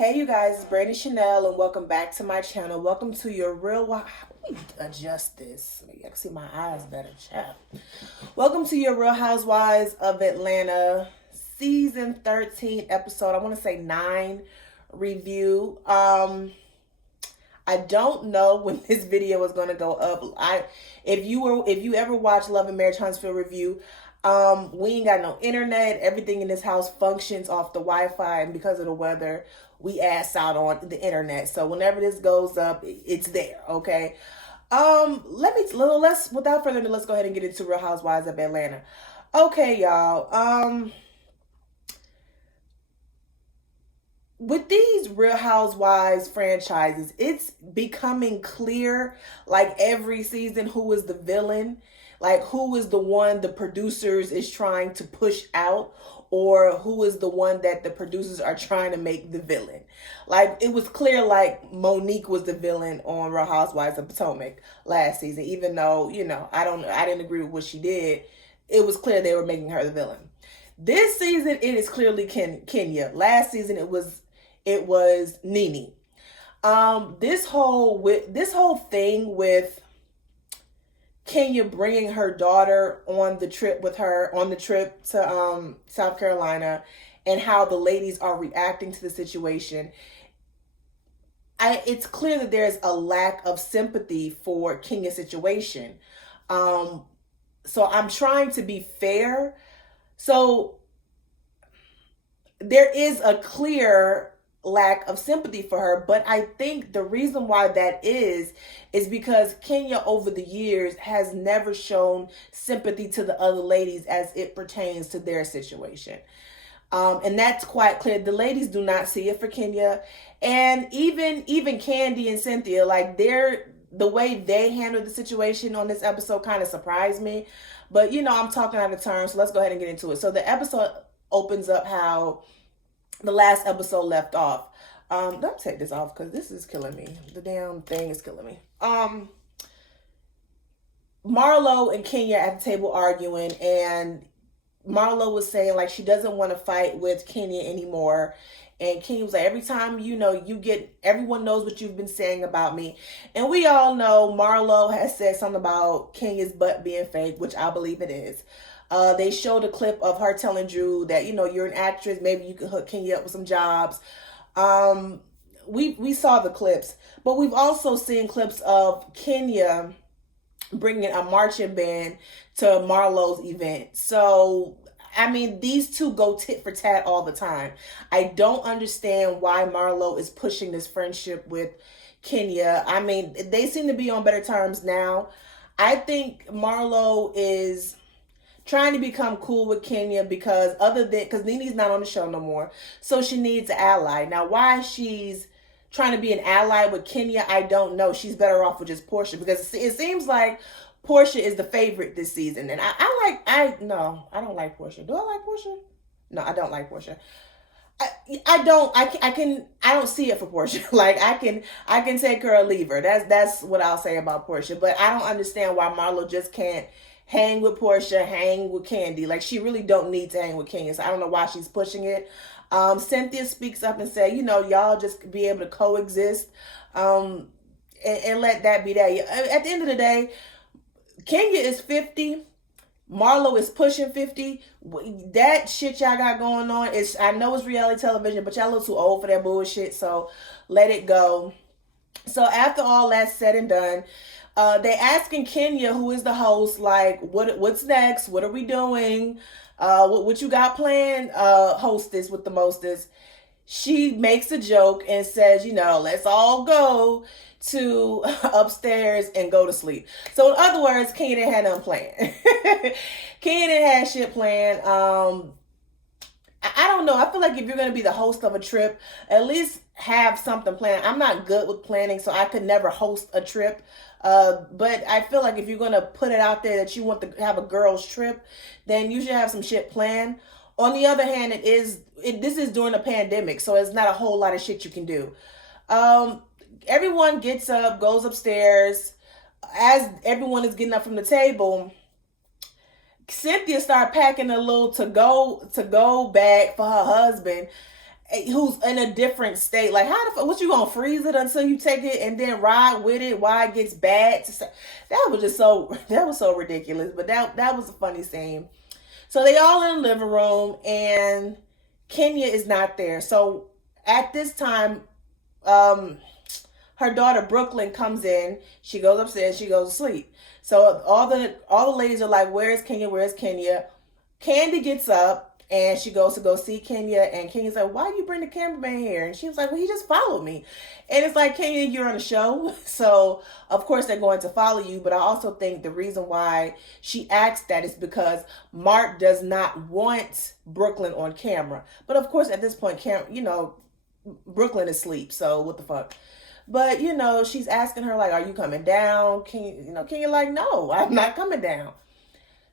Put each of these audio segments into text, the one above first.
Hey you guys, it's Brandy Chanel and welcome back to my channel. Welcome to your Let me adjust this. I can see my eyes better, chat. Welcome to your Real Housewives of Atlanta season 13 episode. I want to say 9 review. I don't know when this video is going to go up. If you ever watch Love and Marriage Huntsville review, we ain't got no internet. Everything in this house functions off the Wi-Fi, and because of the weather, we ass out on the internet. So whenever this goes up, it's there. Okay. Let's without further ado, let's go ahead and get into Real Housewives of Atlanta. Okay, y'all. With these Real Housewives franchises, it's becoming clear, like every season, who is the villain, like who is the one the producers is trying to push out, or who is the one that the producers are trying to make the villain. Like, it was clear, like, Monique was the villain on Real Housewives of Potomac last season, even though, I didn't agree with what she did. It was clear they were making her the villain. This season, it is clearly Kenya. Last season, it was Nanny. This whole thing with Kenya bringing her daughter on the trip to South Carolina, and how the ladies are reacting to the situation. It's clear that there's a lack of sympathy for Kenya's situation. So I'm trying to be fair. So there is a clear lack of sympathy for her, but I think the reason why that is because Kenya over the years has never shown sympathy to the other ladies as it pertains to their situation. And that's quite clear. The ladies do not see it for Kenya. And even Candy and Cynthia, like, the way they handled the situation on this episode kind of surprised me. But I'm talking out of turn, so let's go ahead and get into it. So the episode opens up how the last episode left off. Let me take this off because this is killing me. The damn thing is killing me. Marlo and Kenya at the table arguing, and Marlo was saying, like, she doesn't want to fight with Kenya anymore. And Kenya was like, every time, everyone knows what you've been saying about me. And we all know Marlo has said something about Kenya's butt being fake, which I believe it is. They showed a clip of her telling Drew that, you're an actress. Maybe you could hook Kenya up with some jobs. We saw the clips, but we've also seen clips of Kenya bringing a marching band to Marlo's event. So, I mean, these two go tit for tat all the time. I don't understand why Marlo is pushing this friendship with Kenya. I mean, they seem to be on better terms now. I think Marlo is trying to become cool with Kenya because Nene's not on the show no more, so she needs an ally. Now, why she's trying to be an ally with Kenya, I don't know. She's better off with just Portia, because it seems like Portia is the favorite this season, and I don't like Portia. Do I like Portia? No, I don't like Portia. I don't see it for Portia. Like, I can take her or leave her. That's what I'll say about Portia. But I don't understand why Marlo just can't hang with Portia, hang with Candy. Like, she really don't need to hang with Kenya. So I don't know why she's pushing it. Cynthia speaks up and say, y'all just be able to coexist, and let that be that. At the end of the day, Kenya is 50. Marlo is pushing 50. That shit y'all got going on I know it's reality television, but y'all a little too old for that bullshit. So let it go. So after all that's said and done, they asking Kenya, who is the host, like, what's next? What are we doing? What you got planned, hostess with the mostest? She makes a joke and says, let's all go to upstairs and go to sleep. So in other words, Kenya didn't have nothing planned. Kenya didn't have shit planned. I don't know. I feel like if you're going to be the host of a trip, at least have something planned. I'm not good with planning, so I could never host a trip. But I feel like if you're going to put it out there that you want to have a girls trip, then you should have some shit planned. On the other hand, this is during a pandemic, so it's not a whole lot of shit you can do. Everyone gets up, goes upstairs. As everyone is getting up from the table, Cynthia started packing a little to go bag for her husband. who's in a different state. Like, how the fuck, what you gonna freeze it until you take it and then ride with it while it gets bad? That was just so, that was so ridiculous. But that was a funny scene. So they all in the living room and Kenya is not there. So at this time, her daughter Brooklyn comes in. She goes upstairs. She goes to sleep. So all the ladies are like, "Where's Kenya? Where's Kenya?" Candy gets up and she goes to go see Kenya. And Kenya's like, "Why you bring the cameraman here?" And she was like, "Well, he just followed me." And it's like, Kenya, you're on a show, so of course they're going to follow you. But I also think the reason why she asked that is because Mark does not want Brooklyn on camera. But of course, at this point, Brooklyn is asleep. So what the fuck? But she's asking her like, "Are you coming down?" Kenya like, "No, I'm not coming down."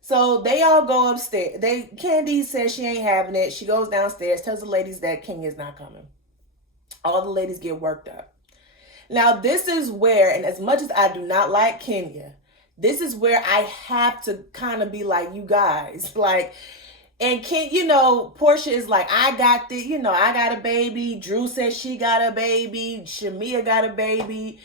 So they all go upstairs. Candy says she ain't having it. She goes downstairs, tells the ladies that Kenya's not coming. All the ladies get worked up. Now this is where, and as much as I do not like Kenya, this is where I have to kind of be like, you guys, like, and Portia is like, I got I got a baby. Drew says she got a baby. Shamia got a baby.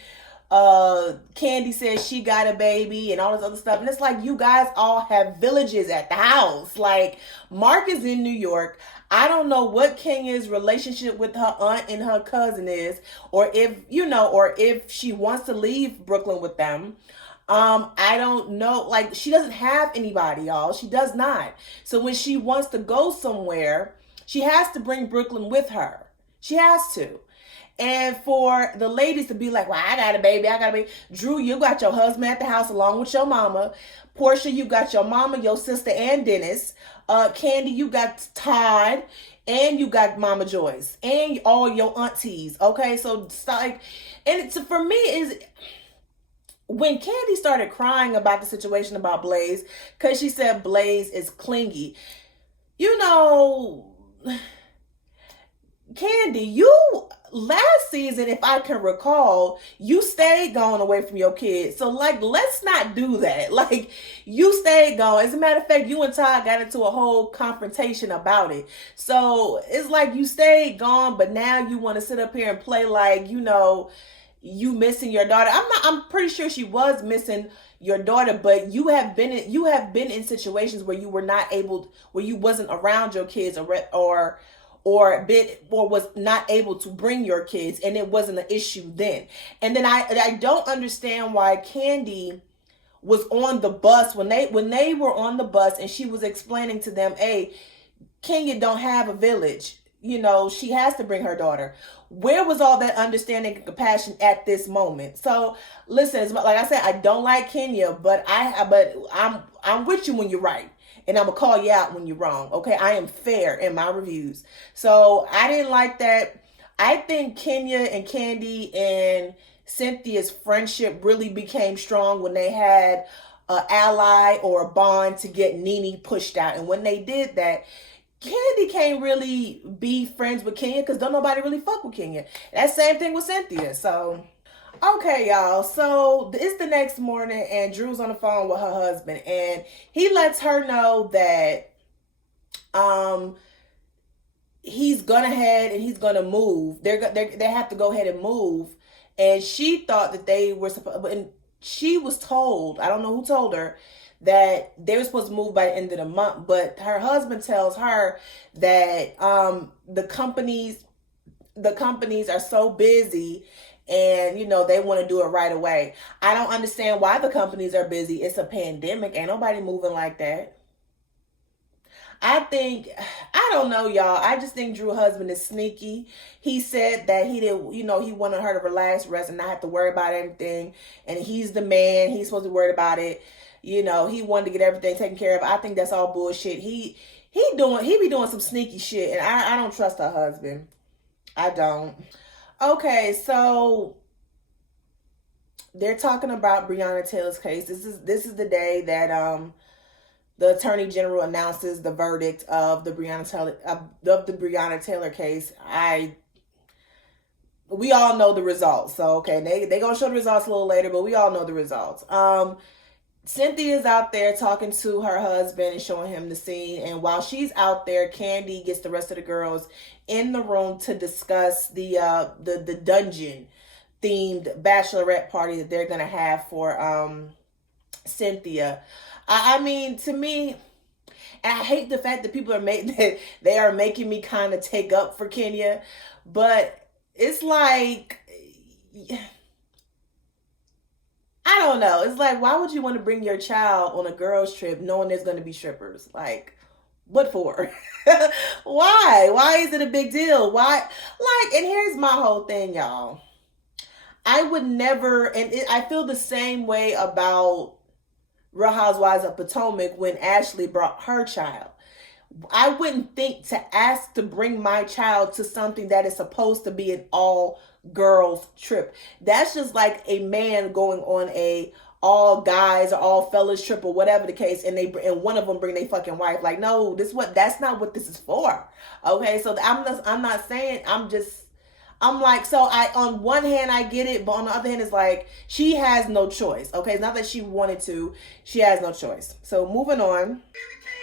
Candy says she got a baby and all this other stuff. And it's like, you guys all have villages at the house. Like, Mark is in New York. I don't know what Kenya's relationship with her aunt and her cousin is, or if she wants to leave Brooklyn with them. I don't know. Like, she doesn't have anybody, y'all. She does not. So when she wants to go somewhere, she has to bring Brooklyn with her. She has to. And for the ladies to be like, "Well, I got a baby, I got a baby." Drew, you got your husband at the house along with your mama. Portia, you got your mama, your sister, and Dennis. Candy, you got Todd, and you got Mama Joyce, and all your aunties. Okay, so it's like, and it's, for me, is when Candy started crying about the situation about Blaze, because she said Blaze is clingy. Candy, you last season, if I can recall, you stayed gone away from your kids. So, like, let's not do that. Like, you stayed gone. As a matter of fact, you and Todd got into a whole confrontation about it. So it's like you stayed gone, but now you want to sit up here and play like, you missing your daughter. I'm pretty sure she was missing your daughter, but you have been in situations where you wasn't around your kids or was not able to bring your kids, and it wasn't an issue then. And then I don't understand why Candy was on the bus when they were on the bus and she was explaining to them, "Hey, Kenya don't have a village. She has to bring her daughter." Where was all that understanding and compassion at this moment? So listen, like I said, I don't like Kenya, but I'm with you when you're right. And I'm going to call you out when you're wrong. Okay, I am fair in my reviews. So I didn't like that. I think Kenya and Candy and Cynthia's friendship really became strong when they had an ally or a bond to get Nene pushed out. And when they did that, Candy can't really be friends with Kenya because don't nobody really fuck with Kenya. That same thing with Cynthia. So, okay, y'all. So it's the next morning and Drew's on the phone with her husband and he lets her know that he's gonna head and he's gonna move. They have to go ahead and move. And she thought that they were supposed, and she was told, I don't know who told her, that they were supposed to move by the end of the month. But her husband tells her that the companies are so busy and they want to do it right away. I don't understand why the companies are busy. It's a pandemic. Ain't nobody moving like that. I don't know, y'all. I just think Drew's husband is sneaky. He said that he didn't, he wanted her to relax, rest, and not have to worry about anything. And he's the man. He's supposed to be worried about it. He wanted to get everything taken care of. I think that's all bullshit. He be doing some sneaky shit, and I don't trust her husband. I don't. Okay, so they're talking about Breonna Taylor's case. This is the day that the Attorney General announces the verdict of the Breonna Taylor case. We all know the results. So okay, they gonna show the results a little later, but we all know the results. Cynthia's out there talking to her husband and showing him the scene. And while she's out there, Candy gets the rest of the girls in the room to discuss the dungeon themed bachelorette party that they're gonna have for Cynthia. I mean, to me, and I hate the fact that people are that they are making me kind of take up for Kenya, but it's like, I don't know. It's like, why would you want to bring your child on a girls trip knowing there's going to be strippers? Like, what for? Why? Why is it a big deal? Why? Like, and here's my whole thing, y'all. I would never, and I feel the same way about Real Housewives of Potomac when Ashley brought her child. I wouldn't think to ask to bring my child to something that is supposed to be an all girls trip. That's just like a man going on a all guys or all fellas trip or whatever the case, and one of them bring their fucking wife. Like, no, that's not what this is for. Okay, so I'm not saying, I'm like, so on one hand I get it, but on the other hand it's like she has no choice. Okay, it's not that she wanted to, she has no choice. So moving on,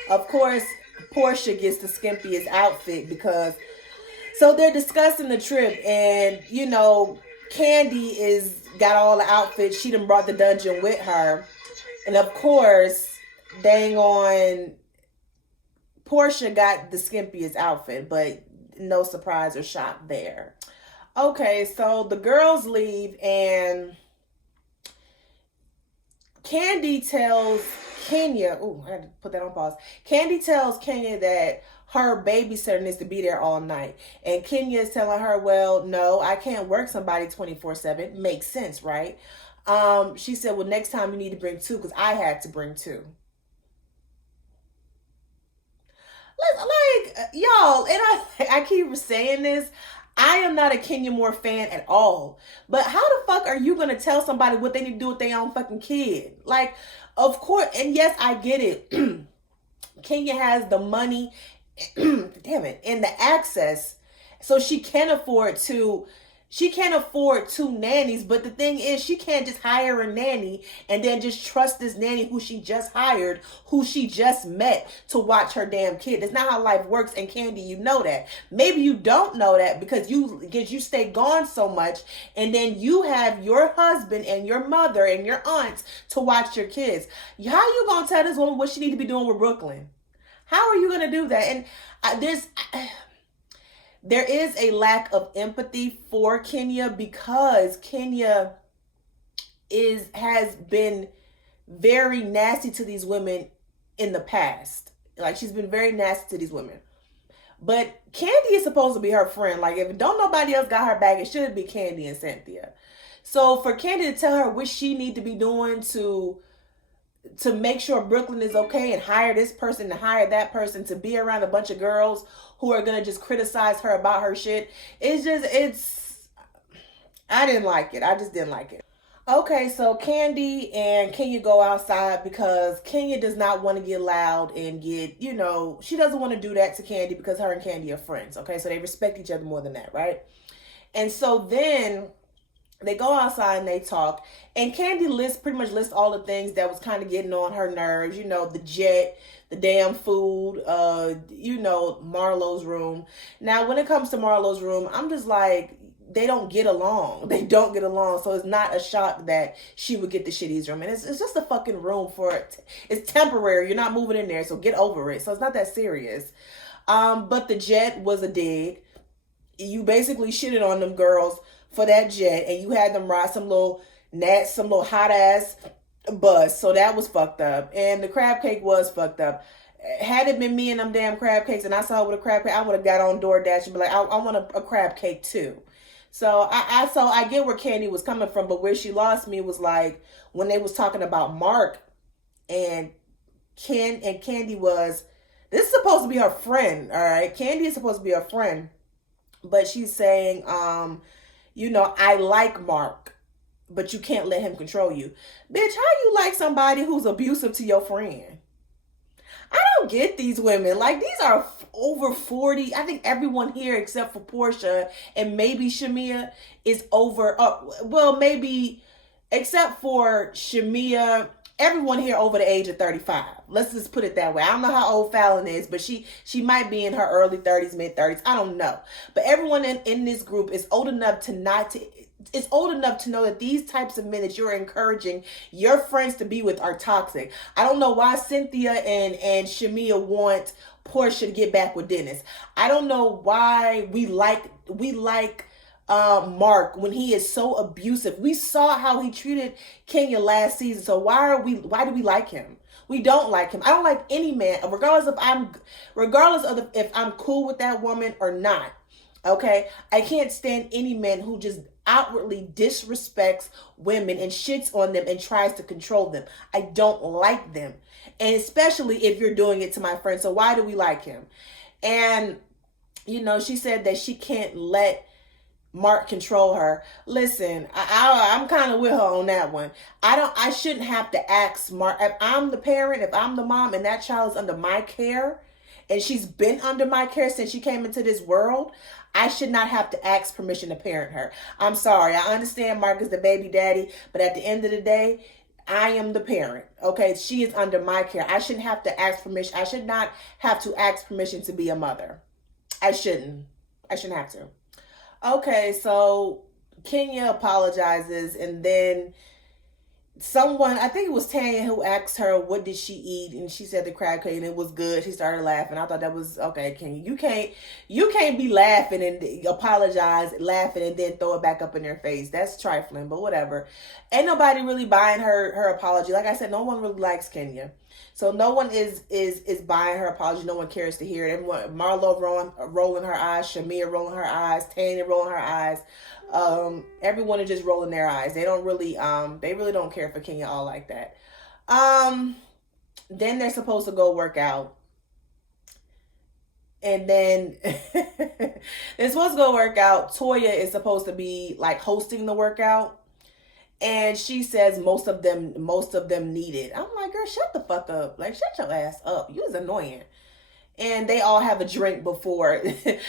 of course Portia gets the skimpiest outfit because, so they're discussing the trip, and you know Candy is got all the outfits. She done brought the dungeon with her, and of course dang on Portia got the skimpiest outfit, but no surprise or shock there. Okay, so the girls leave and Candy tells Kenya, oh, I had to put that on pause. Candy tells Kenya that her babysitter needs to be there all night. And Kenya is telling her, well, no, I can't work somebody 24/7. Makes sense, right? She said, well, next time you need to bring two because I had to bring two. Like, y'all, and I keep saying this, I am not a Kenya Moore fan at all. But how the fuck are you going to tell somebody what they need to do with their own fucking kid? Like, of course, and yes, I get it. Kenya has the money, damn it, and the access, so she can afford two nannies. But the thing is, she can't just hire a nanny and then just trust this nanny who she just hired, who she just met, to watch her damn kid. That's not how life works. And Candy, you know that. Maybe you don't know that because you stay gone so much, and then you have your husband and your mother and your aunts to watch your kids. How you gonna tell this woman what she need to be doing with Brooklyn? How are you gonna do that? And there is a lack of empathy for Kenya because Kenya has been very nasty to these women in the past. Like, she's been very nasty to these women. But Candy is supposed to be her friend. Like, if don't nobody else got her back, it should be Candy and Cynthia. So for Candy to tell her what she need to be doing to make sure Brooklyn is okay, and hire this person and hire that person to be around a bunch of girls who are gonna just criticize her about her shit, I didn't like it. I just didn't like it. Okay, so Candy and Kenya go outside because Kenya does not want to get loud and she doesn't want to do that to Candy because her and Candy are friends. Okay, so they respect each other more than that, right? And so then they go outside and they talk, and Candy pretty much lists all the things that was kind of getting on her nerves. The jet, the damn food, Marlo's room. Now, when it comes to Marlo's room, I'm just like, they don't get along. They don't get along. So it's not a shock that she would get the shittiest room. And it's just a fucking room for it. It's temporary. You're not moving in there, so get over it. So it's not that serious. But the jet was a dig. You basically shitted on them girls for that jet, and you had them ride some little hot ass bus. So that was fucked up. And the crab cake was fucked up. Had it been me and them damn crab cakes and I saw her with a crab cake, I would have got on DoorDash and be like, I want a crab cake too. So I get where Candy was coming from, but where she lost me was like when they was talking about Mark and Candy was, this is supposed to be her friend, all right? Candy is supposed to be her friend, but she's saying, I like Mark, but you can't let him control you. Bitch, how you like somebody who's abusive to your friend? I don't get these women. Like, these are over 40. I think everyone here except for Portia and maybe Shamia is over. Maybe except for Shamia everyone here over the age of 35. Let's just put it that way. I don't know how old Fallon is, but she might be in her early 30s, mid 30s. I don't know. But everyone in this group is old enough to not to is old enough to know that these types of men that you're encouraging your friends to be with are toxic. I don't know why Cynthia and Shamia want Portia to get back with Dennis. I don't know why we like Mark when he is so abusive. We saw how he treated Kenya last season. So why do we like him? We don't like him. I don't like any man, regardless of if I'm cool with that woman or not. Okay? I can't stand any man who just outwardly disrespects women and shits on them and tries to control them. I don't like them. And especially if you're doing it to my friend. So why do we like him? And, she said that she can't let Mark control her. Listen, I'm kind of with her on that one. I shouldn't have to ask Mark. If I'm the parent, if I'm the mom, and that child is under my care, and she's been under my care since she came into this world, I should not have to ask permission to parent her. I'm sorry. I understand Mark is the baby daddy, but at the end of the day, I am the parent. Okay, she is under my care. I shouldn't have to ask permission. I should not have to ask permission to be a mother. I shouldn't have to. Okay, so Kenya apologizes, and then someone, I think it was Tanya, who asked her what did she eat, and she said the crab cake and it was good. She started laughing. I thought that was okay. Kenya, you can't be laughing and apologize, laughing and then throw it back up in their face. That's trifling, but whatever. Ain't nobody really buying her apology. Like I said, no one really likes Kenya, so no one is buying her apology. No one cares to hear it. Everyone, Marlo rolling her eyes, Shamia rolling her eyes, Tanya rolling her eyes. Everyone is just rolling their eyes. They don't really they really don't care for Kenya all like that. Then they're supposed to go work out, and then they're supposed to go work out. Toya is supposed to be like hosting the workout, and she says most of them need it. I'm like, girl, shut the fuck up. Like, shut your ass up. You was annoying. And they all have a drink before they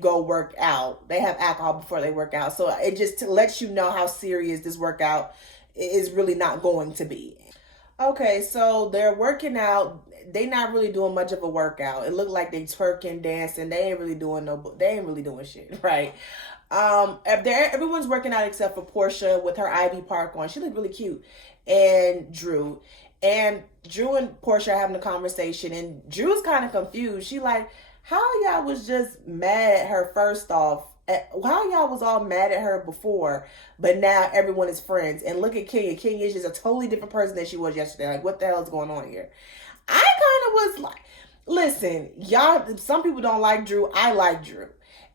go work out. They have alcohol before they work out. So it just lets you know how serious this workout is really not going to be. Okay, so they're working out. They not really doing much of a workout. It looked like they twerking, dancing. They ain't really doing shit, right? Everyone's working out except for Portia with her Ivy Park on. She looked really cute. And Drew. And Drew and Portia are having a conversation, and Drew's kind of confused. She like, how y'all was just mad at her first off? How y'all was all mad at her before, but now everyone is friends? And look at Kenya. Kenya is just a totally different person than she was yesterday. Like, what the hell is going on here? I kind of was like, listen, y'all, some people don't like Drew. I like Drew.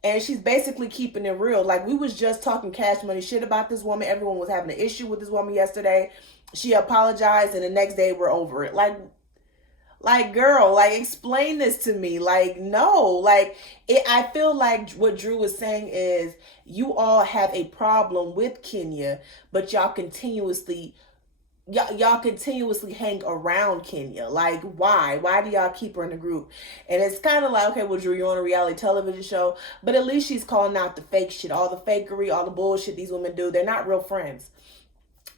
And she's basically keeping it real. Like, we was just talking Cash Money shit about this woman. Everyone was having an issue with this woman yesterday. She apologized, and the next day we're over it. Like, girl, like, explain this to me. Like, no, like, I feel like what Drew was saying is you all have a problem with Kenya, but y'all continuously hang around Kenya. Like, why? Why do y'all keep her in the group? And it's kind of like, okay, well, Drew, you're on a reality television show, but at least she's calling out the fake shit, all the fakery, all the bullshit these women do. They're not real friends.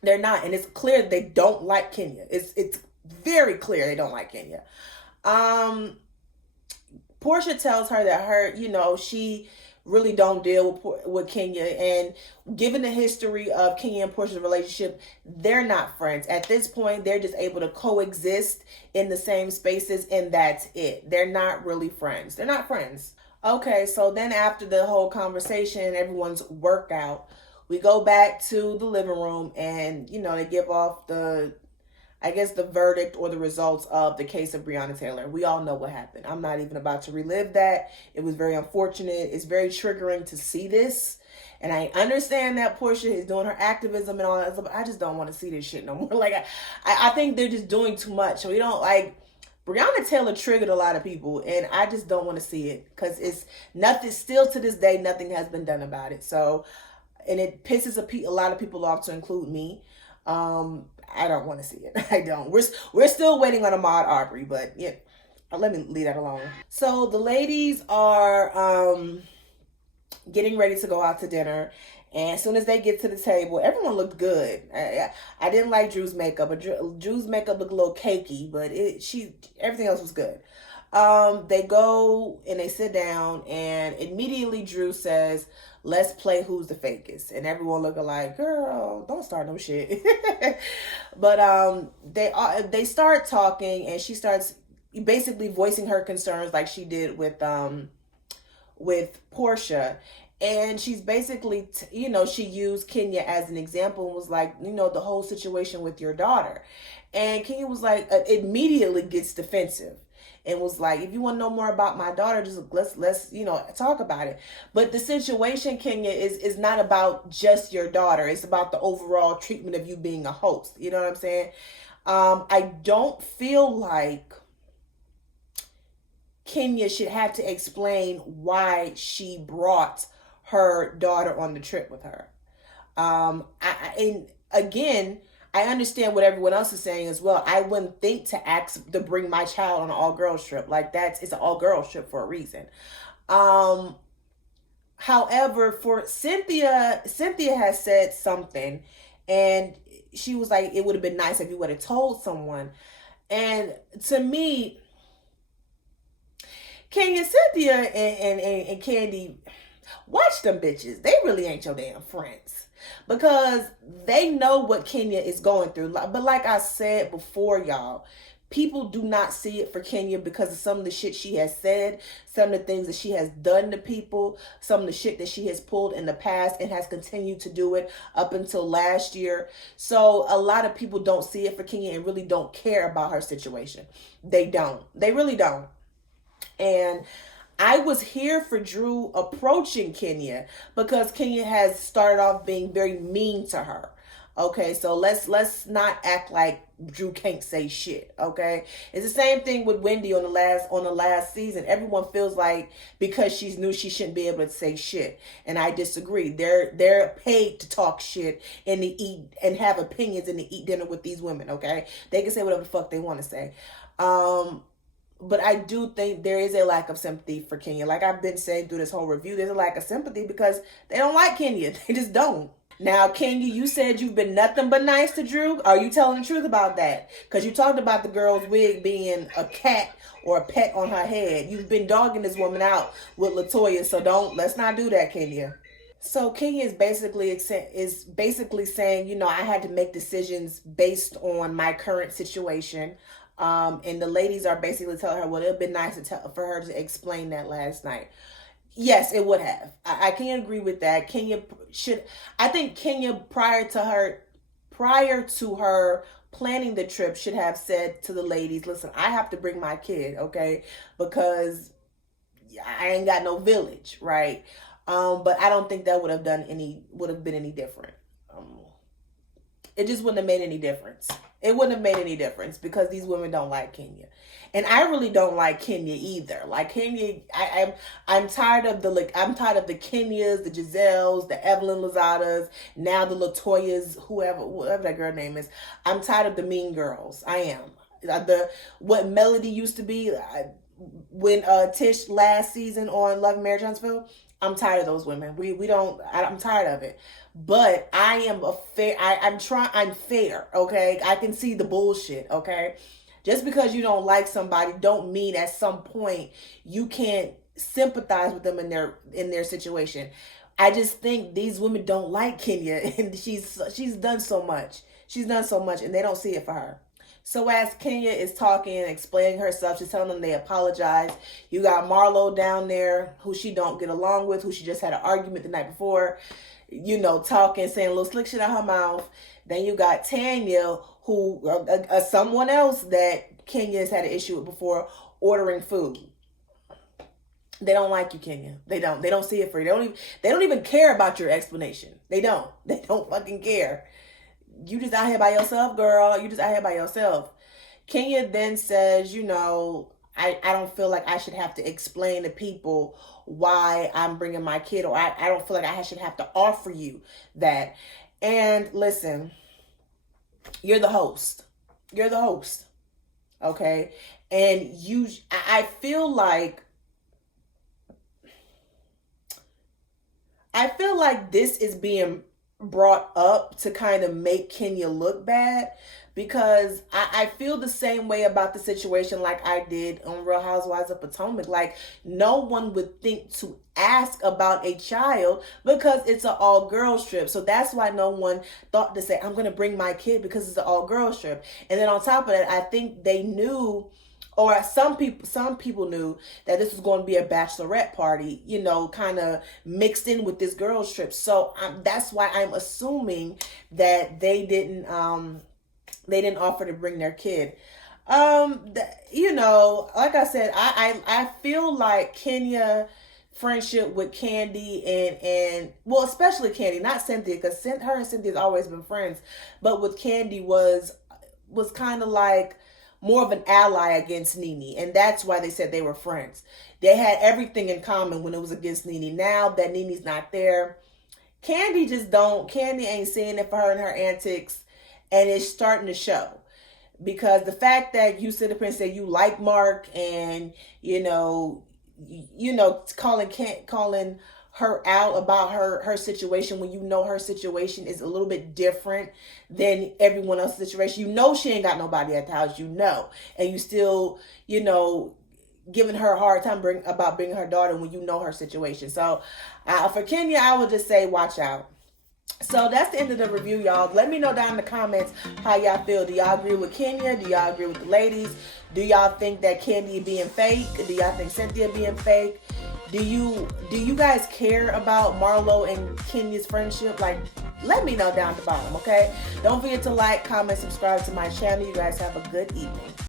They're not. And it's clear they don't like Kenya. It's very clear they don't like Kenya. Portia tells her that she really don't deal with Kenya. And given the history of Kenya and Portia's relationship, they're not friends. At this point, they're just able to coexist in the same spaces, and that's it. They're not really friends. They're not friends. Okay, so then after the whole conversation, everyone's workout, we go back to the living room, and, they give off the verdict or the results of the case of Breonna Taylor. We all know what happened. I'm not even about to relive that. It was very unfortunate. It's very triggering to see this. And I understand that Portia is doing her activism and all that stuff, but I just don't want to see this shit no more. Like, I think they're just doing too much. So we don't, like, Breonna Taylor triggered a lot of people, and I just don't want to see it because it's nothing, still to this day, nothing has been done about it. So, and it pisses a lot of people off, to include me. I don't want to see it. I don't. We're still waiting on Ahmaud Arbery, but yeah, let me leave that alone. So the ladies are getting ready to go out to dinner. And as soon as they get to the table, everyone looked good. I didn't like Drew's makeup, but Drew's makeup looked a little cakey, but everything else was good. They go and they sit down, and immediately Drew says, "Let's play who's the fakest," and everyone looking like, "Girl, don't start no shit." But they start talking, and she starts basically voicing her concerns like she did with Portia. And she's basically, she used Kenya as an example and was like, the whole situation with your daughter. And Kenya was like, immediately gets defensive and was like, if you want to know more about my daughter, just let's talk about it. But the situation, Kenya, is not about just your daughter. It's about the overall treatment of you being a host. You know what I'm saying? I don't feel like Kenya should have to explain why she brought her daughter on the trip with her. And again, I understand what everyone else is saying as well. I wouldn't think to ask to bring my child on an all girls trip. Like it's an all girls trip for a reason. However, for Cynthia has said something, and she was like, it would have been nice if you would have told someone. And to me, Kenya, Cynthia, and Candy, watch them bitches. They really ain't your damn friends. Because they know what Kenya is going through. But like I said before, y'all, people do not see it for Kenya because of some of the shit she has said, some of the things that she has done to people, some of the shit that she has pulled in the past and has continued to do it up until last year. So a lot of people don't see it for Kenya and really don't care about her situation. They don't. They really don't. And I was here for Drew approaching Kenya because Kenya has started off being very mean to her. Okay, so let's not act like Drew can't say shit. Okay, it's the same thing with Wendy on the last season. Everyone feels like because she's new, she shouldn't be able to say shit, and I disagree. They're paid to talk shit and to eat and have opinions and to eat dinner with these women. Okay, they can say whatever the fuck they want to say. But I do think there is a lack of sympathy for Kenya. Like I've been saying through this whole review, there's a lack of sympathy because they don't like Kenya. They just don't. Now, Kenya, you said you've been nothing but nice to Drew. Are you telling the truth about that? Because you talked about the girl's wig being a cat or a pet on her head. You've been dogging this woman out with LaToya, so let's not do that, Kenya. So Kenya is basically saying, I had to make decisions based on my current situation. And the ladies are basically telling her, well, it would have been nice for her to explain that last night. Yes, it would have. I can agree with that. I think Kenya prior to her planning the trip should have said to the ladies, listen, I have to bring my kid, okay? Because I ain't got no village, right? But I don't think that would have been any different. It just wouldn't have made any difference. It wouldn't have made any difference because these women don't like Kenya. And I really don't like Kenya either. Like Kenya, I'm tired of the Kenyas, the Giselles, the Evelyn Lozadas, now the LaToyas, whoever that girl name is. I'm tired of the mean girls. I am. What Melody used to be when Tish last season on Love and Marriage Huntsville. I'm tired of those women. I'm tired of it. But I am I'm fair, okay? I can see the bullshit, okay? Just because you don't like somebody don't mean at some point you can't sympathize with them in their situation. I just think these women don't like Kenya and she's done so much. She's done so much and they don't see it for her. So as Kenya is talking and explaining herself, she's telling them they apologize. You got Marlo down there who she don't get along with, who she just had an argument the night before, talking, saying a little slick shit out her mouth. Then you got Tanya, who someone else that Kenya has had an issue with before, ordering food. They don't like you, Kenya. They don't see it for you. They don't even care about your explanation. They don't fucking care. You just out here by yourself, girl. You just out here by yourself. Kenya then says, I don't feel like I should have to explain to people why I'm bringing my kid, or I don't feel like I should have to offer you that. And listen, you're the host. You're the host. Okay? And I feel like I feel like this is being brought up to kind of make Kenya look bad, because I feel the same way about the situation like I did on Real Housewives of Potomac. Like, no one would think to ask about a child because it's an all girls trip. So that's why no one thought to say, I'm going to bring my kid because it's an all girls trip. And then on top of that, I think they knew, or some people knew that this was going to be a bachelorette party, you know, kind of mixed in with this girls trip. So that's why I'm assuming that they didn't offer to bring their kid. You know, like I said, I feel like Kenya friendship with Candy and well, especially Candy, not Cynthia, because her and Cynthia's always been friends, but with Candy was kind of like more of an ally against Nene, and that's why they said they were friends. They had everything in common when it was against Nene. Now that Nene's not there, Candy ain't seeing it for her and her antics, and it's starting to show. Because the fact that you sit up and say you like Mark, and you know, calling her out about her situation, when you know her situation is a little bit different than everyone else's situation. You know she ain't got nobody at the house, and you still, giving her a hard time about bringing her daughter when you know her situation. So for Kenya, I would just say watch out. So that's the end of the review, y'all. Let me know down in the comments how y'all feel. Do y'all agree with Kenya? Do y'all agree with the ladies? Do y'all think that Candy being fake? Do y'all think Cynthia being fake? Do you guys care about Marlo and Kenya's friendship? Like, let me know down at the bottom, okay? Don't forget to like, comment, subscribe to my channel. You guys have a good evening.